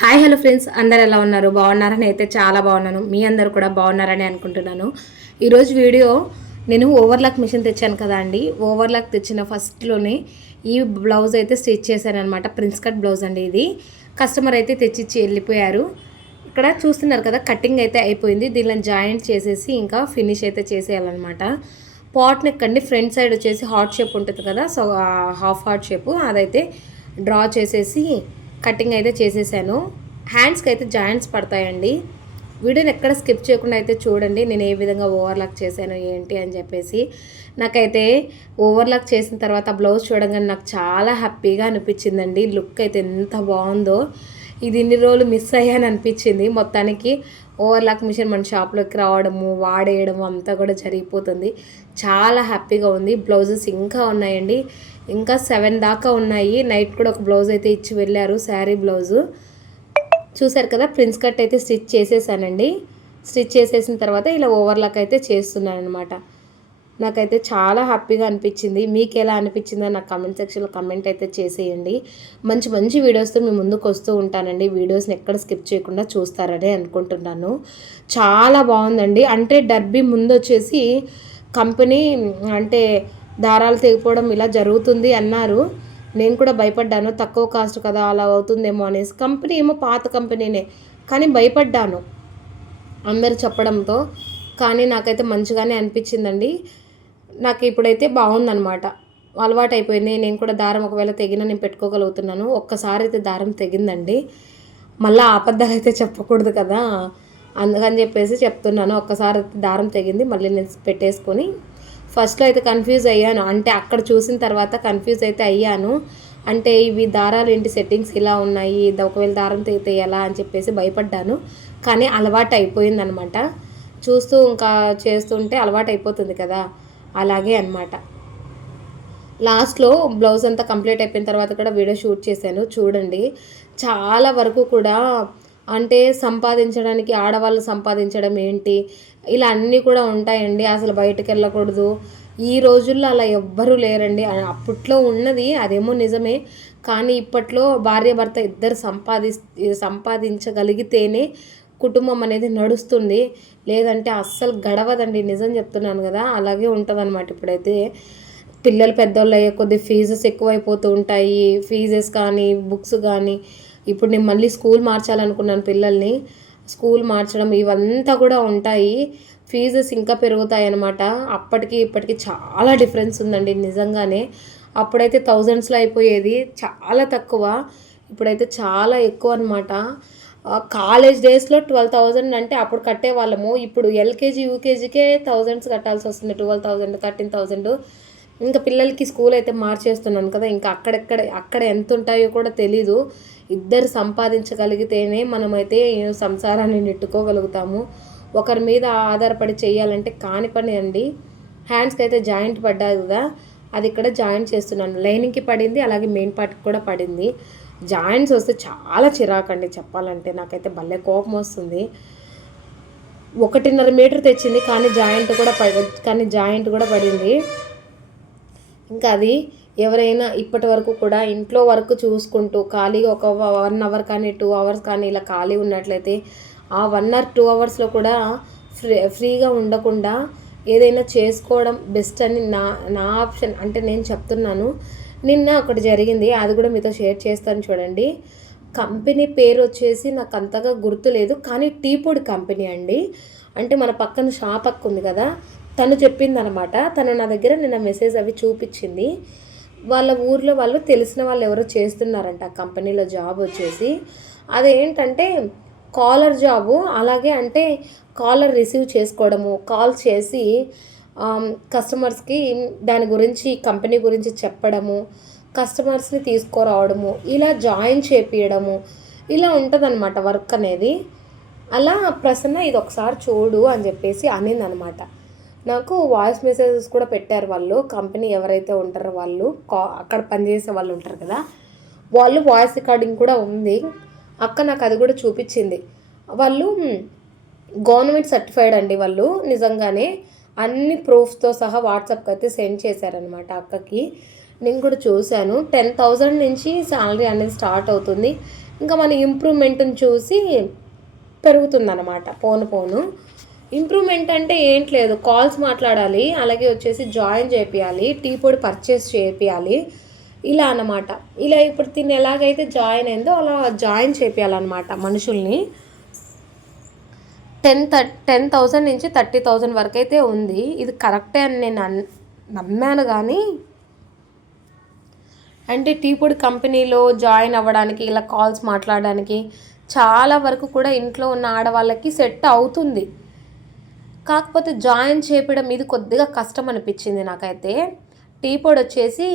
Hi hello friends, అందరు ఎలా ఉన్నారు? బాగున్నారని అయితే చాలా బాగున్నాను. మీ అందరు కూడా బాగున్నారని అనుకుంటున్నాను. ఈరోజు వీడియో నేను ఓవర్లాక్ మిషన్ తెచ్చాను కదా అండి. ఓవర్లాక్ తెచ్చిన ఫస్ట్లోనే ఈ బ్లౌజ్ అయితే స్టిచ్ చేశాను అనమాట. ప్రిన్స్ కట్ బ్లౌజ్ అండి ఇది. కస్టమర్ అయితే తెచ్చిచ్చి వెళ్ళిపోయారు. ఇక్కడ చూస్తున్నారు కదా, కటింగ్ అయితే అయిపోయింది. దీనిలో జాయింట్ చేసేసి ఇంకా ఫినిష్ అయితే చేసేయాలన్నమాట. పాట్ నెక్ అండి. ఫ్రంట్ సైడ్ వచ్చేసి హార్ట్ షేప్ ఉంటుంది కదా, సో హాఫ్ హార్ట్ షేపు అదైతే డ్రా చేసేసి కటింగ్ అయితే చేసేసాను. హ్యాండ్స్కి అయితే జాయింట్స్ పడతాయండి. వీడియోని ఎక్కడ స్కిప్ చేయకుండా అయితే చూడండి, నేను ఏ విధంగా ఓవర్లాక్ చేశాను ఏంటి అని చెప్పేసి. నాకైతే ఓవర్లాక్ చేసిన తర్వాత బ్లౌజ్ చూడగానే నాకు చాలా హ్యాపీగా అనిపించిందండి. లుక్ అయితే ఎంత బాగుందో. ఇది ఇన్ని రోజులు మిస్ అయ్యాను అనిపించింది. మొత్తానికి ఓవర్లాక్ మిషన్ మన షాప్లోకి రావడము, వాడేయడము అంతా కూడా జరిగిపోతుంది. చాలా హ్యాపీగా ఉంది. బ్లౌజెస్ ఇంకా ఉన్నాయండి, ఇంకా 7 దాకా ఉన్నాయి. నైట్ కూడా ఒక బ్లౌజ్ అయితే ఇచ్చి వెళ్ళారు, శారీ బ్లౌజు. చూసారు కదా, ప్రిన్స్ కట్ అయితే స్టిచ్ చేసేసానండి. స్టిచ్ చేసేసిన తర్వాత ఇలా ఓవర్లాక్ అయితే చేస్తున్నాను అనమాట. నాకైతే చాలా హ్యాపీగా అనిపించింది. మీకు ఎలా అనిపించిందో నాకు కమెంట్ సెక్షన్లో కమెంట్ అయితే చేసేయండి. మంచి మంచి వీడియోస్తో మీ ముందుకు వస్తూ ఉంటానండి. వీడియోస్ని ఎక్కడ స్కిప్ చేయకుండా చూస్తారని అనుకుంటున్నాను. చాలా బాగుందండి. అంటే డర్బీ ముందు వచ్చేసి కంపెనీ అంటే దారాలు తెగిపోవడం ఇలా జరుగుతుంది అన్నారు. నేను కూడా భయపడ్డాను, తక్కువ కాస్ట్ కదా అలా అవుతుందేమో అనేసి. కంపెనీ ఏమో పాత కంపెనీనే, కానీ భయపడ్డాను అందరు చెప్పడంతో. కానీ నాకైతే మంచిగానే అనిపించిందండి. నాకు ఇప్పుడైతే బాగుందనమాట, అలవాటు అయిపోయింది. నేను కూడా దారం ఒకవేళ తెగినా నేను పెట్టుకోగలుగుతున్నాను. ఒక్కసారి అయితే దారం తెగిందండి, మళ్ళీ అబద్ధాలు అయితే చెప్పకూడదు కదా, అందుకని చెప్పేసి చెప్తున్నాను. ఒక్కసారి దారం తెగింది, మళ్ళీ నేను పెట్టేసుకొని. ఫస్ట్లో అయితే కన్ఫ్యూజ్ అయ్యాను, అంటే అక్కడ చూసిన తర్వాత కన్ఫ్యూజ్ అయితే అయ్యాను. అంటే ఇవి దారాలు ఏంటి సెట్టింగ్స్ ఇలా ఉన్నాయి, ఒకవేళ దారం తెగితే ఎలా అని చెప్పేసి భయపడ్డాను. కానీ అలవాటు అయిపోయిందనమాట. చూస్తూ ఇంకా చేస్తుంటే అలవాటు అయిపోతుంది కదా, అలాగే అనమాట. లాస్ట్లో బ్లౌజ్ అంతా కంప్లీట్ అయిపోయిన తర్వాత కూడా వీడియో షూట్ చేశాను, చూడండి. చాలా వరకు కూడా అంటే సంపాదించడానికి ఆడవాళ్ళు సంపాదించడం ఏంటి, ఇలా అన్నీ కూడా ఉంటాయండి. అసలు బయటకు వెళ్ళకూడదు. ఈ రోజుల్లో అలా ఎవ్వరూ లేరండి. అప్పట్లో ఉన్నది అదేమో నిజమే, కానీ ఇప్పట్లో భార్యాభర్త ఇద్దరు సంపాదించగలిగితేనే కుటుంబం అనేది నడుస్తుంది. లేదంటే అస్సలు గడవదండి, నిజం చెప్తున్నాను కదా. అలాగే ఉంటుంది అనమాట. ఇప్పుడైతే పిల్లలు పెద్దోళ్ళు అయ్యే కొద్ది ఫీజెస్ ఎక్కువైపోతూ ఉంటాయి. ఫీజెస్ కానీ బుక్స్ కానీ. ఇప్పుడు నేను మళ్ళీ స్కూల్ మార్చాలనుకున్నాను పిల్లల్ని. స్కూల్ మార్చడం ఇవంతా కూడా ఉంటాయి. ఫీజెస్ ఇంకా పెరుగుతాయి అన్నమాట. అప్పటికి ఇప్పటికి చాలా డిఫరెన్స్ ఉందండి నిజంగానే. అప్పుడైతే థౌజండ్స్లో అయిపోయేది, చాలా తక్కువ. ఇప్పుడైతే చాలా ఎక్కువ అనమాట. కాలేజ్ డేస్లో 12,000 అంటే అప్పుడు కట్టేవాళ్ళము. ఇప్పుడు ఎల్కేజీ యూకేజీకే థౌజండ్స్ కట్టాల్సి వస్తుంది. 12,000 13,000. ఇంకా పిల్లలకి స్కూల్ అయితే మార్చేస్తున్నాను కదా, ఇంకా అక్కడ ఎంత ఉంటాయో కూడా తెలీదు. ఇద్దరు సంపాదించగలిగితేనే మనమైతే సంసారాన్ని నెట్టుకోగలుగుతాము. ఒకరి మీద ఆధారపడి చేయాలంటే కాని పని అండి. హ్యాండ్స్కి అయితే జాయింట్ పడ్డాది కదా, అది ఇక్కడ జాయింట్ చేస్తున్నాను. లైనింగ్కి పడింది, అలాగే మెయిన్ పార్ట్కి కూడా పడింది. జాయింట్స్ వస్తే చాలా చిరాకండి చెప్పాలంటే. నాకైతే భలే కోపం వస్తుంది. 1.5 మీటర్ తెచ్చింది, కానీ జాయింట్ కూడా పడింది. ఇంకా అది ఎవరైనా ఇప్పటి వరకు కూడా ఇంట్లో వర్క్ చూసుకుంటూ ఖాళీగా ఒక 1 అవర్ కానీ 2 అవర్స్ కానీ ఇలా ఖాళీ ఉన్నట్లయితే ఆ 1 ఆర్ 2 అవర్స్లో కూడా ఫ్రీగా ఉండకుండా ఏదైనా చేసుకోవడం బెస్ట్ అని నా ఆప్షన్. అంటే నేను చెప్తున్నాను. నిన్న ఒకటి జరిగింది, అది కూడా మీతో షేర్ చేస్తాను చూడండి. కంపెనీ పేరు వచ్చేసి నాకు అంతగా గుర్తులేదు, కానీ టీ పొడి కంపెనీ అండి. అంటే మన పక్కన షాప్ అక్క ఉంది కదా, తను చెప్పిందనమాట. తను నా దగ్గర నిన్న మెసేజ్ అవి చూపించింది. వాళ్ళ ఊర్లో వాళ్ళు తెలిసిన వాళ్ళు ఎవరో చేస్తున్నారంట ఆ కంపెనీలో జాబ్ వచ్చేసి. అదేంటంటే కాలర్ జాబు. అలాగే అంటే కాలర్ రిసీవ్ చేసుకోవడము, కాల్ చేసి కస్టమర్స్కి దాని గురించి కంపెనీ గురించి చెప్పడము, కస్టమర్స్ని తీసుకురావడము, ఇలా జాయిన్ చేపియడము, ఇలా ఉంటుందన్నమాట వర్క్ అనేది. అలా ప్రసన్న ఇది ఒకసారి చూడు అని చెప్పేసి అనిందనమాట. నాకు వాయిస్ మెసేజెస్ కూడా పెట్టారు వాళ్ళు. కంపెనీ ఎవరైతే ఉంటారో వాళ్ళు, అక్కడ పనిచేసే వాళ్ళు ఉంటారు కదా, వాళ్ళు వాయిస్ రికార్డింగ్ కూడా ఉంది. అక్క నాకు అది కూడా చూపించింది. వాళ్ళు గవర్నమెంట్ సర్టిఫైడ్ అండి వాళ్ళు. నిజంగానే అన్ని ప్రూఫ్స్తో సహా వాట్సాప్కి అయితే సెండ్ చేశారనమాట అక్కకి. నేను కూడా చూశాను. 10,000 నుంచి శాలరీ అనేది స్టార్ట్ అవుతుంది. ఇంకా మన ఇంప్రూవ్మెంట్ని చూసి పెరుగుతుందన్నమాట పోను. ఇంప్రూవ్మెంట్ అంటే ఏంటి లేదు, కాల్స్ మాట్లాడాలి, అలాగే వచ్చేసి జాయిన్ చేపియాలి, టీ పొడి పర్చేస్ చేపియాలి, ఇలా అన్నమాట. ఇలా ఇప్పుడు తిని ఎలాగైతే జాయిన్ అయిందో అలా జాయిన్ చేపియాలన్నమాట మనుషుల్ని. 10,000 నుంచి 30,000 వరకు అయితే ఉంది. ఇది కరెక్టే అని నేను నమ్మాను. కానీ అంటే టీ పొడి కంపెనీలో జాయిన్ అవ్వడానికి, ఇలా కాల్స్ మాట్లాడడానికి చాలా వరకు కూడా ఇంట్లో ఉన్న ఆడవాళ్ళకి సెట్ అవుతుంది. కాకపోతే జాయిన్ చేపడం ఇది కొద్దిగా కష్టం అనిపించింది నాకైతే. టీ పొడి వచ్చేసి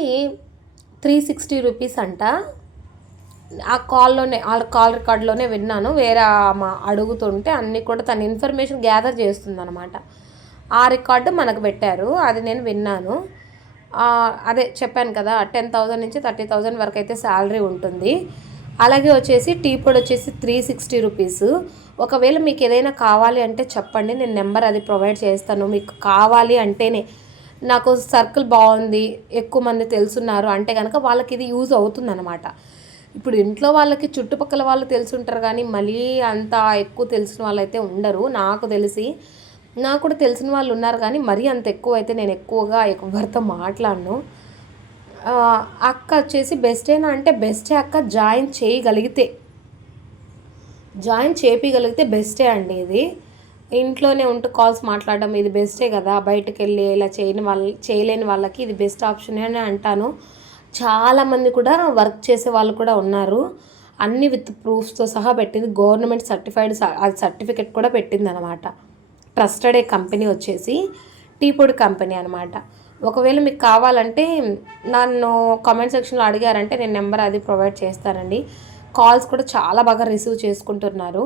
360 రూపీస్ అంట. ఆ కాల్ రికార్డులోనే విన్నాను. వేరే అడుగుతుంటే అన్నీ కూడా తన ఇన్ఫర్మేషన్ గ్యాదర్ చేస్తుందన్నమాట. ఆ రికార్డు మనకు పెట్టారు, అది నేను విన్నాను. అదే చెప్పాను కదా, 10,000 నుంచి 30,000 వరకు అయితే శాలరీ ఉంటుంది. అలాగే వచ్చేసి టీ పొడి వచ్చేసి 360 రూపీస్. ఒకవేళ మీకు ఏదైనా కావాలి అంటే చెప్పండి, నేను నెంబర్ అది ప్రొవైడ్ చేస్తాను. మీకు కావాలి అంటేనే, నాకు సర్కిల్ బాగుంది, ఎక్కువ మంది తెలుసున్నారు అంటే కనుక వాళ్ళకి ఇది యూజ్ అవుతుందన్నమాట. ఇప్పుడు ఇంట్లో వాళ్ళకి చుట్టుపక్కల వాళ్ళు తెలుసుంటారు, కానీ మళ్ళీ అంత ఎక్కువ తెలిసిన వాళ్ళు అయితే ఉండరు. నాకు కూడా తెలిసిన వాళ్ళు ఉన్నారు, కానీ మరీ అంత ఎక్కువ అయితే నేను ఎక్కువగా ఎవరితో మాట్లాడను. అక్క వచ్చేసి బెస్టేనా అంటే బెస్టే అక్క. జాయిన్ చేయగలిగితే బెస్టే అండి. ఇది ఇంట్లోనే ఉంటూ కాల్స్ మాట్లాడడం ఇది బెస్టే కదా. బయటకు వెళ్ళి ఇలా చేయలేని వాళ్ళకి ఇది బెస్ట్ ఆప్షన్ అని అంటాను. చాలామంది కూడా వర్క్ చేసే వాళ్ళు కూడా ఉన్నారు. అన్ని విత్ ప్రూఫ్స్తో సహా పెట్టింది. గవర్నమెంట్ సర్టిఫైడ్ అది సర్టిఫికెట్ కూడా పెట్టింది అనమాట. ట్రస్టెడ్ కంపెనీ వచ్చేసి టీ పొడి కంపెనీ అనమాట. ఒకవేళ మీకు కావాలంటే నన్ను కామెంట్ సెక్షన్లో అడిగారంటే నేను నెంబర్ అది ప్రొవైడ్ చేస్తానండి. కాల్స్ కూడా చాలా బాగా రిసీవ్ చేసుకుంటున్నారు.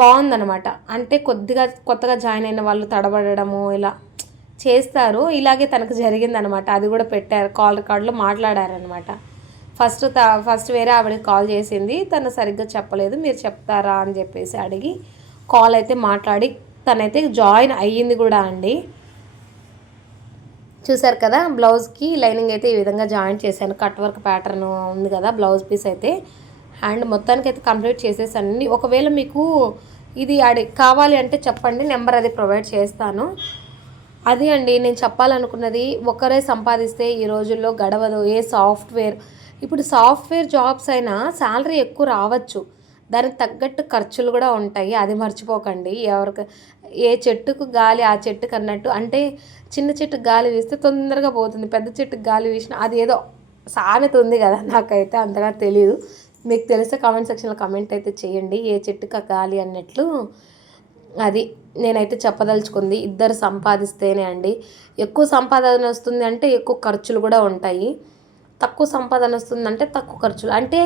బాగుందనమాట. అంటే కొత్తగా జాయిన్ అయిన వాళ్ళు తడబడము ఇలా చేస్తారు. ఇలాగే తనకు జరిగిందనమాట. అది కూడా పెట్టారు, కాల్ రికార్డులో మాట్లాడారనమాట. ఫస్ట్ వేరే ఆవిడకి కాల్ చేసింది, తను సరిగ్గా చెప్పలేదు, మీరు చెప్తారా అని చెప్పేసి అడిగి కాల్ అయితే మాట్లాడి తనైతే జాయిన్ అయ్యింది కూడా అండి. చూసారు కదా, బ్లౌజ్కి లైనింగ్ అయితే ఈ విధంగా జాయిన్ చేశాను. కట్ వర్క్ ప్యాటర్న్ ఉంది కదా బ్లౌజ్ పీస్ అయితే. హ్యాండ్ మొత్తానికి అయితే కంప్లీట్ చేసేసానండి. ఒకవేళ మీకు ఇది కావాలి అంటే చెప్పండి, నెంబర్ అది ప్రొవైడ్ చేస్తాను. అది అండి నేను చెప్పాలనుకున్నది. ఒకరే సంపాదిస్తే ఈ రోజుల్లో గడవదు. ఇప్పుడు సాఫ్ట్వేర్ జాబ్స్ అయినా శాలరీ ఎక్కువ రావచ్చు, దానికి తగ్గట్టు ఖర్చులు కూడా ఉంటాయి, అది మర్చిపోకండి. ఏ చెట్టుకు గాలి ఆ చెట్టుకు అన్నట్టు. అంటే చిన్న చెట్టుకు గాలి వీస్తే తొందరగా పోతుంది, పెద్ద చెట్టుకు గాలి వీసినా అది ఏదో సామెత ఉంది కదా, నాకైతే అంతగా తెలియదు. మీకు తెలిస్తే కామెంట్ సెక్షన్లో కామెంట్ అయితే చేయండి, ఏ చెట్టుకు గాలి అన్నట్లు. అది నేనైతే చెప్పదలుచుకుంది. ఇద్దరు సంపాదిస్తేనే అండి. ఎక్కువ సంపాదన వస్తుంది అంటే ఎక్కువ ఖర్చులు కూడా ఉంటాయి, తక్కువ సంపాదన వస్తుందంటే తక్కువ ఖర్చులు. అంటే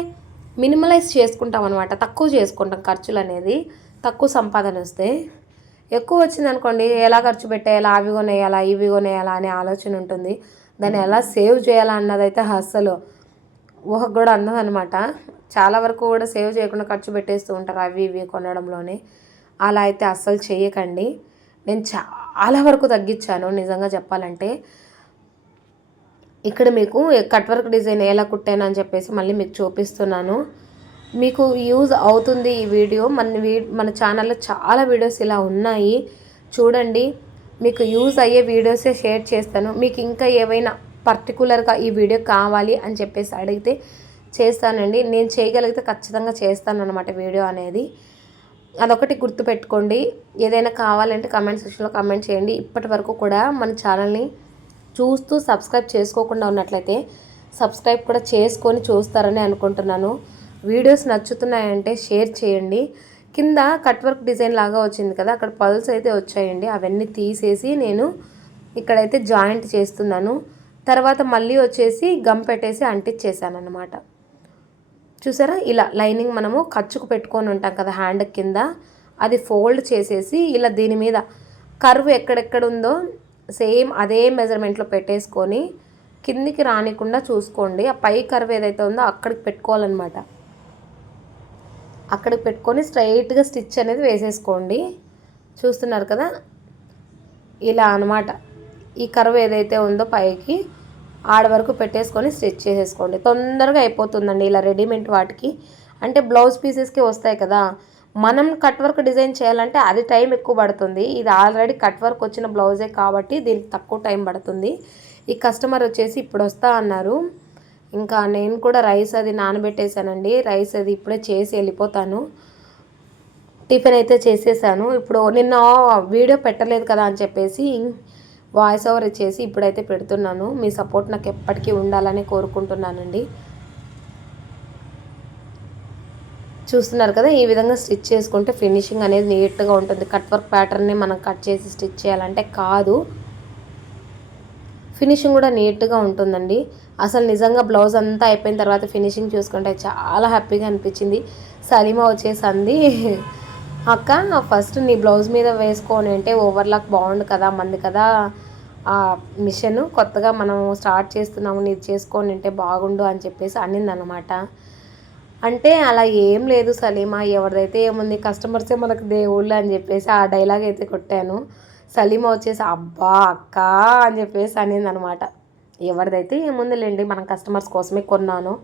మినిమలైజ్ చేసుకుంటాం అనమాట, తక్కువ చేసుకుంటాం ఖర్చులు అనేది. తక్కువ సంపాదన వస్తే ఎక్కువ వచ్చింది అనుకోండి, ఎలా ఖర్చు పెట్టేయాలా, అవి కొనేయాలా ఇవి కొనేయాలా అనే ఆలోచన ఉంటుంది. దాన్ని ఎలా సేవ్ చేయాలా అన్నదైతే అస్సలు ఊహకు కూడా అందదనమాట. చాలా వరకు కూడా సేవ్ చేయకుండా ఖర్చు పెట్టేస్తూ ఉంటారు అవి ఇవి కొనడంలోనే. అలా అయితే అస్సలు చేయకండి. నేను చాలా వరకు తగ్గించాను నిజంగా చెప్పాలంటే. ఇక్కడ మీకు కట్ వర్క్ డిజైన్ ఎలా కుట్టాను అని చెప్పేసి మళ్ళీ మీకు చూపిస్తున్నాను. మీకు యూజ్ అవుతుంది ఈ వీడియో. మన ఛానల్లో చాలా వీడియోస్ ఇలా ఉన్నాయి, చూడండి. మీకు యూజ్ అయ్యే వీడియోసే షేర్ చేస్తాను. మీకు ఇంకా ఏవైనా పర్టికులర్గా ఈ వీడియో కావాలి అని చెప్పేసి అడిగితే చేస్తానండి. నేను చేయగలిగితే ఖచ్చితంగా చేస్తాను అన్నమాట వీడియో అనేది. అదొకటి గుర్తుపెట్టుకోండి. ఏదైనా కావాలంటే కామెంట్ సెక్షన్లో కామెంట్ చేయండి. ఇప్పటి వరకు కూడా మన ఛానల్ని చూస్తూ సబ్స్క్రైబ్ చేసుకోకుండా ఉన్నట్లయితే సబ్స్క్రైబ్ కూడా చేసుకొని చూస్తారని అనుకుంటున్నాను. వీడియోస్ నచ్చుతున్నాయంటే షేర్ చేయండి. కింద కట్ వర్క్ డిజైన్ లాగా వచ్చింది కదా, అక్కడ పల్స్ అయితే వచ్చాయండి. అవన్నీ తీసేసి నేను ఇక్కడైతే జాయింట్ చేస్తున్నాను. తర్వాత మళ్ళీ వచ్చేసి గమ్ పెట్టేసి అంటించేసాను అన్నమాట. చూసారా, ఇలా లైనింగ్ మనము ఖర్చుకు పెట్టుకొని ఉంటాం కదా హ్యాండ్ కింద, అది ఫోల్డ్ చేసేసి ఇలా దీని మీద కర్వ్ ఎక్కడెక్కడ ఉందో సేమ్ అదే మెజర్మెంట్లో పెట్టేసుకొని కిందికి రానికుండా చూసుకోండి. ఆ పై కర్వ్ ఏదైతే ఉందో అక్కడికి పెట్టుకోవాలన్నమాట. అక్కడికి పెట్టుకొని స్ట్రైట్గా స్టిచ్ అనేది వేసేసుకోండి. చూస్తున్నారు కదా, ఇలా అనమాట. ఈ కర్వ్ ఏదైతే ఉందో పైకి ఆడ వరకు పెట్టేసుకొని స్టిచ్ చేసేసుకోండి. తొందరగా అయిపోతుందండి ఇలా రెడీమేడ్ వాటికి. అంటే బ్లౌజ్ పీసెస్కి వస్తాయి కదా, మనం కట్ వర్క్ డిజైన్ చేయాలంటే అది టైం ఎక్కువ పడుతుంది. ఇది ఆల్రెడీ కట్ వర్క్ వచ్చిన బ్లౌజే కాబట్టి దీనికి తక్కువ టైం పడుతుంది. ఈ కస్టమర్ వచ్చేసి ఇప్పుడు వస్తా అన్నారు. ఇంకా నేను కూడా రైస్ అది నానబెట్టేశానండి. రైస్ అది ఇప్పుడే చేసి వెళ్ళిపోతాను. టిఫిన్ అయితే చేసేసాను. ఇప్పుడు నిన్న వీడియో పెట్టలేదు కదా అని చెప్పేసి వాయిస్ ఓవర్ ఇచ్చేసి ఇప్పుడైతే పెడుతున్నాను. మీ సపోర్ట్ నాకు ఎప్పటికీ ఉండాలని కోరుకుంటున్నానండి. చూస్తున్నారు కదా, ఈ విధంగా స్టిచ్ చేసుకుంటే ఫినిషింగ్ అనేది నీట్గా ఉంటుంది. కట్ వర్క్ ప్యాటర్న్ని మనం కట్ చేసి స్టిచ్ చేయాలంటే కాదు, ఫినిషింగ్ కూడా నీట్గా ఉంటుందండి. అసలు నిజంగా బ్లౌజ్ అంతా అయిపోయిన తర్వాత ఫినిషింగ్ చూసుకుంటే చాలా హ్యాపీగా అనిపించింది. సలీమా వచ్చేసి అంది, అక్క ఫస్ట్ నీ బ్లౌజ్ మీద వేసుకొని అంటే ఓవర్లాక్ బాగుండు కదా, మంది కదా ఆ మిషన్, కొత్తగా మనం స్టార్ట్ చేస్తున్నాము, నీది చేసుకొని అంటే బాగుండు అని చెప్పేసి అనిందనమాట. అంటే అలా ఏం లేదు సలీమా, ఎవరిదైతే ఏముంది, కస్టమర్సే మనకు దేవుళ్ళు అని చెప్పేసి ఆ డైలాగ్ అయితే కొట్టాను. సలీమా వచ్చేసి అబ్బా అక్క అని చెప్పేసి అనిందనమాట. ఎవరిదైతే ఏముందిలేండి, మనం కస్టమర్స్ కోసమే కొన్నాను,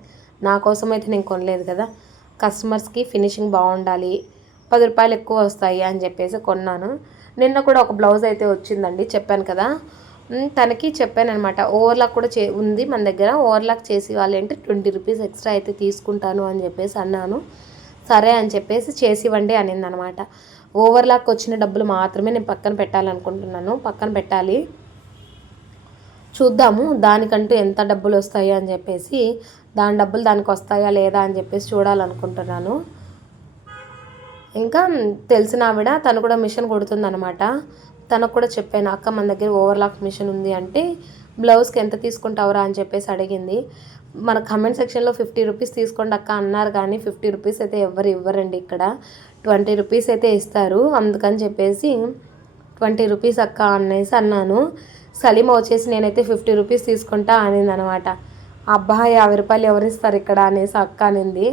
నా కోసం అయితే నేను కొనలేదు కదా. కస్టమర్స్కి ఫినిషింగ్ బాగుండాలి, 10 రూపాయలు ఎక్కువ వస్తాయి అని చెప్పేసి కొన్నాను. నిన్న కూడా ఒక బ్లౌజ్ అయితే వచ్చిందండి, చెప్పాను కదా, తనకి చెప్పాను అనమాట. ఓవర్లాక్ కూడా ఉంది మన దగ్గర, ఓవర్లాక్ చేసి వాళ్ళంటే 20 రూపీస్ ఎక్స్ట్రా అయితే తీసుకుంటాను అని చెప్పేసి అన్నాను. సరే అని చెప్పేసి చేసి ఇవ్వండి అనిందనమాట. ఓవర్లాక్ వచ్చిన డబ్బులు మాత్రమే నేను పక్కన పెట్టాలనుకుంటున్నాను, పక్కన పెట్టాలి, చూద్దాము దానికంటూ ఎంత డబ్బులు వస్తాయో అని చెప్పేసి, దాని డబ్బులు దానికి వస్తాయా లేదా అని చెప్పేసి చూడాలనుకుంటున్నాను. ఇంకా తెలిసిన ఆవిడ, తను కూడా మిషన్ కుడుతుందనమాట. తనకు కూడా చెప్పాను, అక్క మన దగ్గర ఓవర్లాక్ మిషన్ ఉంది అంటే బ్లౌజ్కి ఎంత తీసుకుంటావురా అని చెప్పేసి అడిగింది. మన కమెంట్ సెక్షన్లో 50 రూపీస్ తీసుకోండి అక్క అన్నారు, కానీ 50 రూపీస్ అయితే ఎవరు ఇవ్వరండి, ఇక్కడ 20 రూపీస్ అయితే ఇస్తారు. అందుకని చెప్పేసి 20 రూపీస్ అక్క అనేసి అన్నాను. సలీమా వచ్చేసి నేనైతే 50 రూపీస్ తీసుకుంటా అనింది అనమాట. అబ్బా 50 రూపాయలు ఎవరు ఇస్తారు ఇక్కడ అనేసి అక్క అనింది.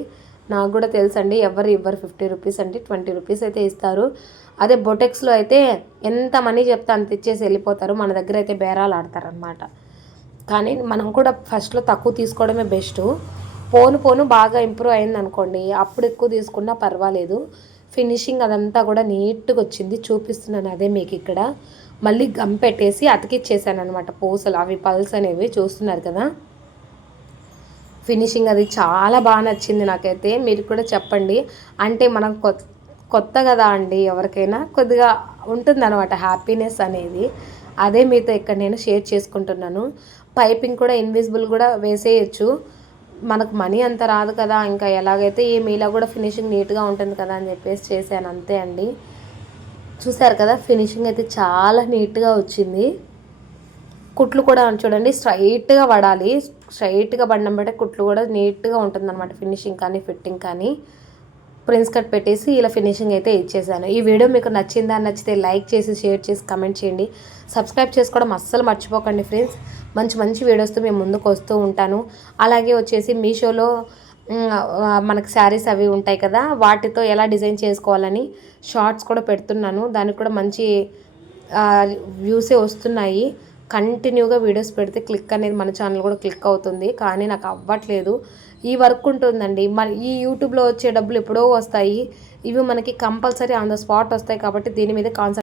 నాకు కూడా తెలుసండి, ఎవరు ఇవ్వరు 50 రూపీస్ అంటే 20 రూపీస్ అయితే ఇస్తారు. అదే బొటెక్స్లో అయితే ఎంత మనీ చెప్తే అంత ఇచ్చేసి వెళ్ళిపోతారు, మన దగ్గర అయితే బేరాలు ఆడతారనమాట. కానీ మనం కూడా ఫస్ట్లో తక్కువ తీసుకోవడమే బెస్ట్. పోను బాగా ఇంప్రూవ్ అయింది అనుకోండి, అప్పుడు ఎక్కువ తీసుకున్నా పర్వాలేదు. ఫినిషింగ్ అదంతా కూడా నీట్గా వచ్చింది, చూపిస్తున్నాను అదే మీకు ఇక్కడ. మళ్ళీ గమ్ పెట్టేసి అతికిచ్చేసాను అనమాట పూసలు, అవి పల్స్ అనేవి చూస్తున్నారు కదా. ఫినిషింగ్ అది చాలా బాగా నచ్చింది నాకైతే, మీరు కూడా చెప్పండి. అంటే మనం కొత్త కదా అండి, ఎవరికైనా కొద్దిగా ఉంటుందన్నమాట హ్యాపీనెస్ అనేది. అదే మీతో ఇక్కడ నేను షేర్ చేసుకుంటున్నాను. పైపింగ్ కూడా ఇన్విజిబుల్ కూడా వేసేయచ్చు, మనకు మనీ అంత రాదు కదా, ఇంకా ఎలాగైతే మీలా కూడా ఫినిషింగ్ నీట్గా ఉంటుంది కదా అని చెప్పేసి చేశాను, అంతే అండి. చూసారు కదా, ఫినిషింగ్ అయితే చాలా నీట్గా వచ్చింది. కుట్లు కూడా చూడండి, స్ట్రైట్గా పడాలి, స్ట్రైట్గా పడిన బట్టే కుట్లు కూడా నీట్గా ఉంటుందన్నమాట, ఫినిషింగ్ కానీ ఫిట్టింగ్ కానీ. ప్రిన్స్ కట్ పెట్టేసి ఇలా ఫినిషింగ్ అయితే ఇచ్చేసాను. ఈ వీడియో మీకు నచ్చిందా, నచ్చితే లైక్ చేసి షేర్ చేసి కమెంట్ చేయండి. సబ్స్క్రైబ్ చేసుకోవడం అస్సలు మర్చిపోకండి ఫ్రెండ్స్. మంచి వీడియోస్తో మేము ముందుకు వస్తూ ఉంటాను. అలాగే వచ్చేసి మీషోలో మనకు శారీస్ అవి ఉంటాయి కదా, వాటితో ఎలా డిజైన్ చేసుకోవాలని షార్ట్స్ కూడా పెడుతున్నాను. దానికి కూడా మంచి వ్యూసే వస్తున్నాయి. కంటిన్యూగా వీడియోస్ పెడితే క్లిక్ అనేది మన ఛానల్ కూడా క్లిక్ అవుతుంది, కానీ నాకు అవ్వట్లేదు. ఈ వర్క్ ఉంటుందండి, మరి ఈ యూట్యూబ్లో వచ్చే డబ్బులు ఎప్పుడో వస్తాయి, ఇవి మనకి కంపల్సరీ ఆన్ ద స్పాట్ వస్తాయి. కాబట్టి దీని మీద కాన్సెప్ట్